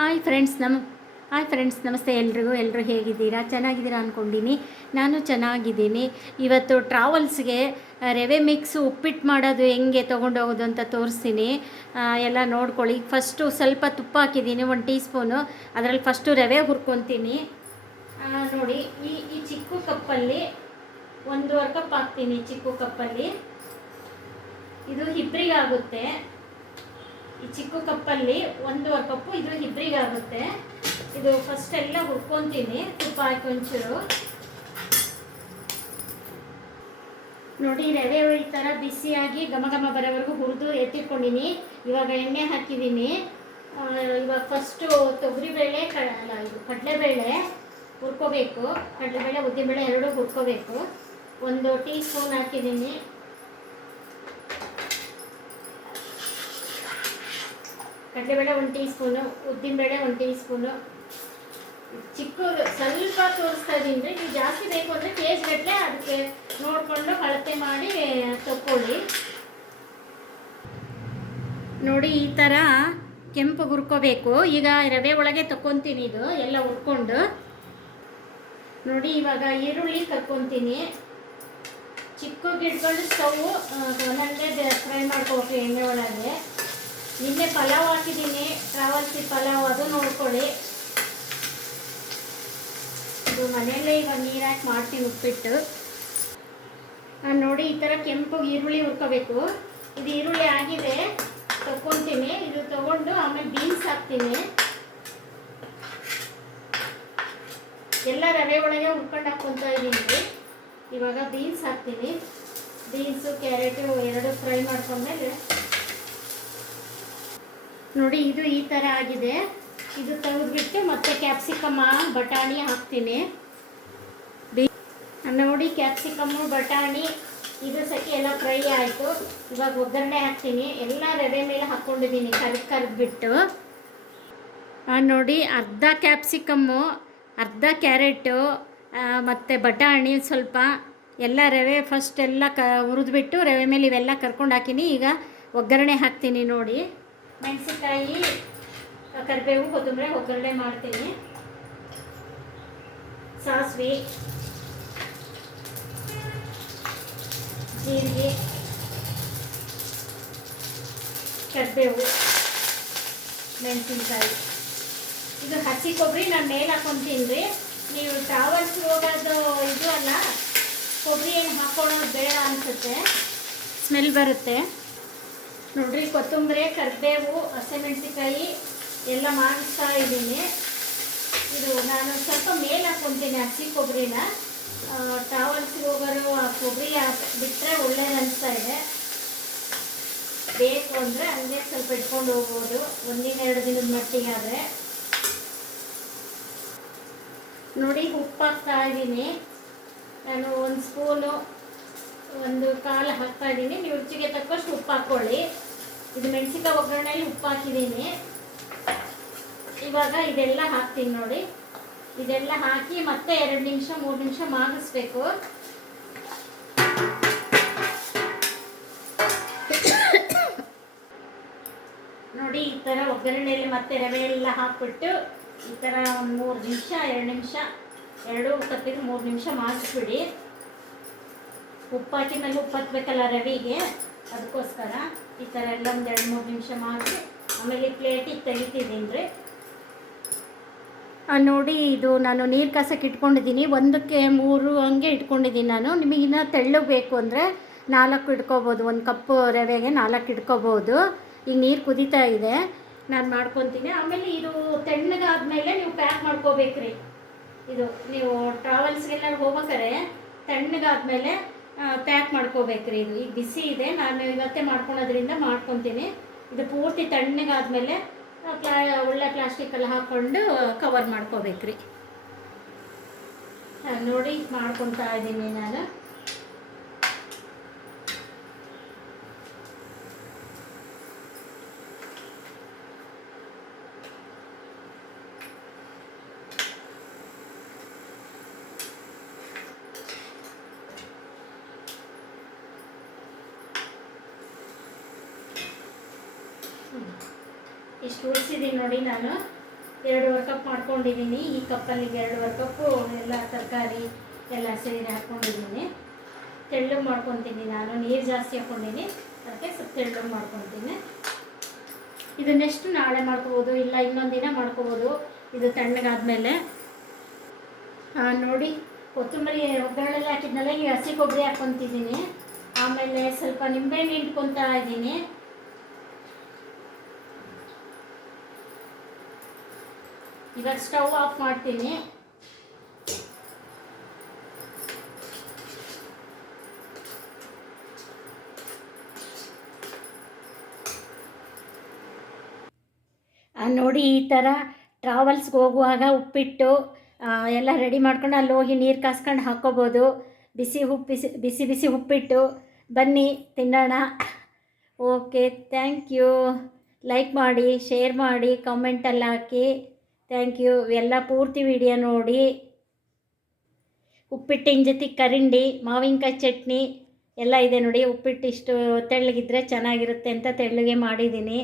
Hi friends ನಮಸ್ತೆ ಎಲ್ಲರೂ ಹೇಗಿದ್ದೀರಾ? ಚೆನ್ನಾಗಿದ್ದೀರಾ ಅಂದ್ಕೊಂಡಿನಿ. ನಾನು ಚೆನ್ನಾಗಿದ್ದೀನಿ. ಇವತ್ತು ಟ್ರಾವೆಲ್ಸ್ಗೆ ರವೆ ಮಿಕ್ಸ್ ಉಪ್ಪಿಟ್ಟು ಮಾಡೋದು ಹೆಂಗೆ ತೊಗೊಂಡೋಗೋದು ಅಂತ ತೋರಿಸ್ತೀನಿ. ಎಲ್ಲ ನೋಡ್ಕೊಳ್ಳಿ. ಫಸ್ಟು ಸ್ವಲ್ಪ ತುಪ್ಪ ಹಾಕಿದ್ದೀನಿ, 1 ಟೀ ಸ್ಪೂನು. ಅದರಲ್ಲಿ ಫಸ್ಟು ರವೆ ಹುರ್ಕೊತೀನಿ. ನೋಡಿ, ಈ ಚಿಕ್ಕ ಕಪ್ಪಲ್ಲಿ 1.5 ಕಪ್ ಹಾಕ್ತೀನಿ. ಚಿಕ್ಕ ಕಪ್ಪಲ್ಲಿ ಇದು ಇಬ್ಬರಿಗಾಗುತ್ತೆ. ಈ ಚಿಕ್ಕ ಕಪ್ಪಲ್ಲಿ 1.5 ಕಪ್ಪು ಇದು ಇಬ್ಬರಿಗಾಗುತ್ತೆ. ಇದು ಫಸ್ಟ್ ಎಲ್ಲ ಹುರ್ಕೊತೀನಿ ತುಪ್ಪ ಹಾಕಿ ಒಂಚೂರು. ನೋಡಿ, ರವೆ ಈ ಥರ ಬಿಸಿಯಾಗಿ ಘಮ ಘಮ ಬರೋವರೆಗೂ ಹುರಿದು ಎತ್ತಿಟ್ಕೊಂಡಿನಿ. ಇವಾಗ ಎಣ್ಣೆ ಹಾಕಿದ್ದೀನಿ. ಇವಾಗ ಫಸ್ಟು ತೊಗರಿಬೇಳೆ ಇದು ಕಡಲೆಬೇಳೆ ಹುರ್ಕೋಬೇಕು. ಕಡಲೆಬೇಳೆ ಉದ್ದಿನಬೇಳೆ ಎರಡೂ ಹುರ್ಕೋಬೇಕು. 1 ಟೀ ಸ್ಪೂನ್ ಹಾಕಿದ್ದೀನಿ. ಕಡಲೆಬೇಳೆ 1 ಟೀ ಸ್ಪೂನು, ಉದ್ದಿನಬೇಳೆ 1 ಟೀ ಸ್ಪೂನು. ಚಿಕ್ಕದು ಸ್ವಲ್ಪ ತೋರಿಸ್ತಾ ಇದ್ದೀನಿ. ನೀವು ಜಾಸ್ತಿ ಬೇಕು ಅಂದರೆ ಕೇಜ್ ಗಟ್ಟಲೆ ಅದಕ್ಕೆ ನೋಡಿಕೊಂಡು ಅಳತೆ ಮಾಡಿ ತಗೊಳ್ಳಿ. ನೋಡಿ, ಈ ಥರ ಕೆಂಪು ಹುರ್ಕೋಬೇಕು. ಈಗ ರವೆ ಒಳಗೆ ತಗೊತೀನಿ ಇದು ಎಲ್ಲ ಹುರ್ಕೊಂಡು. ನೋಡಿ, ಇವಾಗ ಈರುಳ್ಳಿ ತಗೊತೀನಿ. ಚಿಕ್ಕಗೆ ಇಟ್ಕೊಂಡು ಸ್ಟವ್ ಒಂದೊಂದೇ ಫ್ರೈ ಮಾಡ್ಕೋಬೇಕು ಎಣ್ಣೆ ಒಳಗೆ. ನಿನ್ನೆ ಪಲಾವ್ ಹಾಕಿದ್ದೀನಿ, ಟ್ರಾವೆಲ್ಸಿ ಪಲಾವ್, ಅದು ನೋಡ್ಕೊಳ್ಳಿ. ಇದು ಮನೆಯಲ್ಲೇ ಇವಾಗ ನೀರು ಹಾಕಿ ಮಾಡ್ತೀನಿ ಉಪ್ಪಿಟ್ಟು. ನೋಡಿ, ಈ ಥರ ಕೆಂಪು ಈರುಳ್ಳಿ ಹುರ್ಕೋಬೇಕು. ಇದು ಈರುಳ್ಳಿ ಆಗಿದೆ, ತಗೊತೀನಿ. ಇದು ತಗೊಂಡು ಆಮೇಲೆ ಬೀನ್ಸ್ ಹಾಕ್ತೀನಿ. ಎಲ್ಲ ರವೆ ಒಳಗೆ ಹುರ್ಕೊಂಡು ಹಾಕ್ಕೊತಾ ಇದ್ದೀನಿ. ಇವಾಗ ಬೀನ್ಸ್ ಹಾಕ್ತೀನಿ. ಬೀನ್ಸು ಕ್ಯಾರೆಟು ಎರಡು ಫ್ರೈ ಮಾಡ್ಕೊಂಡ್ಮೇಲೆ ನೋಡಿ, ಇದು ಈ ಥರ ಆಗಿದೆ. ಇದು ತೆಗೆದುಬಿಟ್ಟು ಮತ್ತೆ ಕ್ಯಾಪ್ಸಿಕಮ್ಮ ಬಟಾಣಿ ಹಾಕ್ತೀನಿ. ನೋಡಿ, ಕ್ಯಾಪ್ಸಿಕಮ್ಮು ಬಟಾಣಿ ಇದು ಸಖಿ ಎಲ್ಲ ಫ್ರೈ ಆಯಿತು. ಇವಾಗ ಒಗ್ಗರಣೆ ಹಾಕ್ತೀನಿ. ಎಲ್ಲ ರವೆ ಮೇಲೆ ಹಾಕ್ಕೊಂಡಿದ್ದೀನಿ ಕರ್ದ್ಬಿಟ್ಟು. ನೋಡಿ, ಅರ್ಧ ಕ್ಯಾಪ್ಸಿಕಮ್ಮು, ಅರ್ಧ ಕ್ಯಾರೆಟು ಮತ್ತು ಬಟಾಣಿ ಸ್ವಲ್ಪ ಎಲ್ಲ ರವೆ ಫಸ್ಟ್ ಎಲ್ಲ ಹುರಿದ್ಬಿಟ್ಟು ರವೆ ಮೇಲೆ ಇವೆಲ್ಲ ಕರ್ಕೊಂಡು ಹಾಕಿನಿ. ಈಗ ಒಗ್ಗರಣೆ ಹಾಕ್ತೀನಿ. ನೋಡಿ, ಮೆಣಸಿನಕಾಯಿ, ಕರಿಬೇವು, ಕೊತ್ತಂಬರಿ ಒಗ್ಗರಣೆ ಮಾಡ್ತೀನಿ. ಸಾಸಿವೆ, ಜೀರಿಗೆ, ಕರಿಬೇವು, ಮೆಣಸಿನಕಾಯಿ. ಇದು ಹಸಿ ಕೊಬ್ಬರಿ ನಾನು ಮೇಲೆ ಹಾಕ್ಕೊತೀನಿ ರೀ. ನೀವು ಟ್ರಾವೆಲ್ಸ್ ಹೋಗೋದು ಇದು ಅಲ್ಲ, ಕೊಬ್ಬರಿ ಏನು ಹಾಕ್ಕೊಳ್ಳೋದು ಬೇಡ ಅನಿಸುತ್ತೆ, ಸ್ಮೆಲ್ ಬರುತ್ತೆ. ನೋಡ್ರಿ, ಕೊತ್ತಂಬರಿ, ಕರಿಬೇವು, ಹಸಿಮೆಣಸಿನಕಾಯಿ ಎಲ್ಲ ಮಾಡಿಸ್ತಾ ಇದ್ದೀನಿ. ಇದು ನಾನು ಸ್ವಲ್ಪ ಮೇಲೆ ಹಾಕ್ಕೊತೀನಿ ಹಸಿ ಕೊಬ್ಬರಿನ. ಟ್ರಾವೆಲ್ಸ್ಗೆ ಹೋಗೋರು ಆ ಕೊಬ್ಬರಿ ಬಿಟ್ಟರೆ ಒಳ್ಳೇದು ಅನಿಸ್ತಾ ಇದೆ. ಬೇಕು ಅಂದರೆ ಹಂಗೆ ಸ್ವಲ್ಪ ಇಟ್ಕೊಂಡು ಹೋಗ್ಬೋದು, 1-2 ದಿನದ ಮಟ್ಟಿಗಾದರೆ. ನೋಡಿ, ಉಪ್ಪು ಹಾಕ್ತಾ ಇದ್ದೀನಿ. ನಾನು 1 ಸ್ಪೂನು 1 ಕಾಲು ಹಾಕ್ತಾ ಇದ್ದೀನಿ. ನೀವು ರುಚಿಗೆ ತಕ್ಕಷ್ಟು ಉಪ್ಪು ಹಾಕ್ಕೊಳ್ಳಿ. ಇದು ಮೆಣಸಿನಕಾಯಿ ಒಗ್ಗರಣೆಯಲ್ಲಿ ಉಪ್ಪು ಹಾಕಿದ್ದೀನಿ. ಇವಾಗ ಇದೆಲ್ಲ ಹಾಕ್ತೀನಿ. ನೋಡಿ, ಇದೆಲ್ಲ ಹಾಕಿ ಮತ್ತೆ 2 ನಿಮಿಷ 3 ನಿಮಿಷ ಮಾಗಿಸ್ಬೇಕು. ನೋಡಿ, ಈ ಥರ ಒಗ್ಗರಣೆಯಲ್ಲಿ ಮತ್ತೆ ರವೆ ಎಲ್ಲ ಹಾಕ್ಬಿಟ್ಟು ಈ ಥರ 1 3 ನಿಮಿಷ 2 ನಿಮಿಷ 2 ತಪ್ಪಿದ್ರೆ 3 ನಿಮಿಷ ಮಾಗಿಸ್ಬಿಡಿ. ಉಪ್ಪು ಹಾಕಿ ಮೇಲೆ ಉಪ್ಪು ಹತ್ಬೇಕಲ್ಲ ರವೆಗೆ, ಅದಕ್ಕೋಸ್ಕರ ಈ ಥರ ಎಲ್ಲ 1-2-3 ನಿಮಿಷ ಮಾಡಿ ಆಮೇಲೆ ಪ್ಲೇಟಿಗೆ ತೆಗಿತಿದ್ದೀನಿ ರೀ. ನೋಡಿ, ಇದು ನಾನು ನೀರು ಕಾಸಕ್ಕೆ ಇಟ್ಕೊಂಡಿದ್ದೀನಿ. 1ಕ್ಕೆ 3 ಹಂಗೆ ಇಟ್ಕೊಂಡಿದ್ದೀನಿ ನಾನು. ನಿಮಗಿನ್ನ ತೆಳ್ಳಗೆ ಬೇಕು ಅಂದರೆ 4 ಇಟ್ಕೋಬೋದು. 1 ಕಪ್ಪು ರವೆಗೆ 4 ಇಟ್ಕೋಬೋದು. ಈಗ ನೀರು ಕುದೀತಾ ಇದೆ, ನಾನು ಮಾಡ್ಕೊತೀನಿ. ಆಮೇಲೆ ಇದು ತಣ್ಣಗಾದ್ಮೇಲೆ ನೀವು ಪ್ಯಾಕ್ ಮಾಡ್ಕೋಬೇಕ್ರಿ. ಇದು ನೀವು ಟ್ರಾವೆಲ್ಸ್ಗೆಲ್ಲ ಹೋಗ್ಬೇಕಾರೆ ತಣ್ಣಗಾದ್ಮೇಲೆ ಪ್ಯಾಕ್ ಮಾಡ್ಕೋಬೇಕ್ರಿ. ಇದು ಈಗ ಬಿಸಿ ಇದೆ, ನಾನು ಇವತ್ತೇ ಮಾಡ್ಕೊಳೋದ್ರಿಂದ ಮಾಡ್ಕೊತೀನಿ. ಇದು ಪೂರ್ತಿ ತಣ್ಣಗಾದ್ಮೇಲೆ ಒಳ್ಳೆ ಪ್ಲಾಸ್ಟಿಕಲ್ಲಿ ಹಾಕ್ಕೊಂಡು ಕವರ್ ಮಾಡ್ಕೋಬೇಕ್ರಿ. ನೋಡಿ, ಮಾಡ್ಕೊತಾ ಇದ್ದೀನಿ ನಾನು. ಇಷ್ಟು ಉಳಿಸಿದ್ದೀನಿ ನೋಡಿ ನಾನು. 2.5 ಕಪ್ ಮಾಡ್ಕೊಂಡಿದ್ದೀನಿ. ಈ ಕಪ್ಪಲ್ಲಿ 2.5 ಕಪ್ಪು ಎಲ್ಲ ತರಕಾರಿ ಎಲ್ಲ ಸೇರಿ ಹಾಕ್ಕೊಂಡಿದ್ದೀನಿ. ತೆಳ್ಳಗೆ ಮಾಡ್ಕೊತೀನಿ ನಾನು, ನೀರು ಜಾಸ್ತಿ ಹಾಕ್ಕೊಂಡಿನಿ, ಅದಕ್ಕೆ ಸ್ವಲ್ಪ ತೆಳ್ಳಗೆ ಮಾಡ್ಕೊತೀನಿ. ಇದನ್ನೆಷ್ಟು ನಾಳೆ ಮಾಡ್ಕೋಬೋದು, ಇಲ್ಲ ಇನ್ನೊಂದು ದಿನ ಮಾಡ್ಕೋಬೋದು ಇದು ತಣ್ಣಗಾದ್ಮೇಲೆ. ನೋಡಿ ಕೊತ್ತಂಬರಿ ಒಗ್ಗರಣೆಲ್ಲ ಹಾಕಿದ್ನಲ್ಲ, ಈಗ ಹಸಿ ಕೊಬ್ಬರಿ ಹಾಕ್ಕೊತಿದ್ದೀನಿ. ಆಮೇಲೆ ಸ್ವಲ್ಪ ನಿಂಬೆಹಣ್ಣು ಹಿಂಡ್ಕೊತಾ ಇದ್ದೀನಿ. ಇವಾಗ ಸ್ಟವ್ ಆಫ್ ಮಾಡ್ತೀನಿ. ನೋಡಿ ಈ ಥರ ಟ್ರಾವೆಲ್ಸ್ಗೆ ಹೋಗುವಾಗ ಉಪ್ಪಿಟ್ಟು ಎಲ್ಲ ರೆಡಿ ಮಾಡ್ಕೊಂಡು ಅಲ್ಲಿ ಹೋಗಿ ನೀರು ಕಾಸ್ಕೊಂಡು ಹಾಕ್ಕೋಬೋದು. ಬಿಸಿ ಬಿಸಿ ಉಪ್ಪಿಟ್ಟು. ಬನ್ನಿ ತಿನ್ನೋಣ. Okay, thank you. ಲೈಕ್ ಮಾಡಿ, ಶೇರ್ ಮಾಡಿ, ಕಾಮೆಂಟಲ್ಲಿ ಹಾಕಿ. Thank you. ಎಲ್ಲ ಪೂರ್ತಿ ವಿಡಿಯೋ ನೋಡಿ. ಉಪ್ಪಿಟ್ಟಿನ ಜೊತೆ ಕರಿಂಡಿ, ಮಾವಿನಕಾಯಿ ಚಟ್ನಿ ಎಲ್ಲ ಇದೆ ನೋಡಿ. ಉಪ್ಪಿಟ್ಟು ಇಷ್ಟು ತೆಳ್ಳಗಿದ್ರೆ ಚೆನ್ನಾಗಿರುತ್ತೆ ಅಂತ ತೆಳ್ಳಗೆ ಮಾಡಿದ್ದೀನಿ.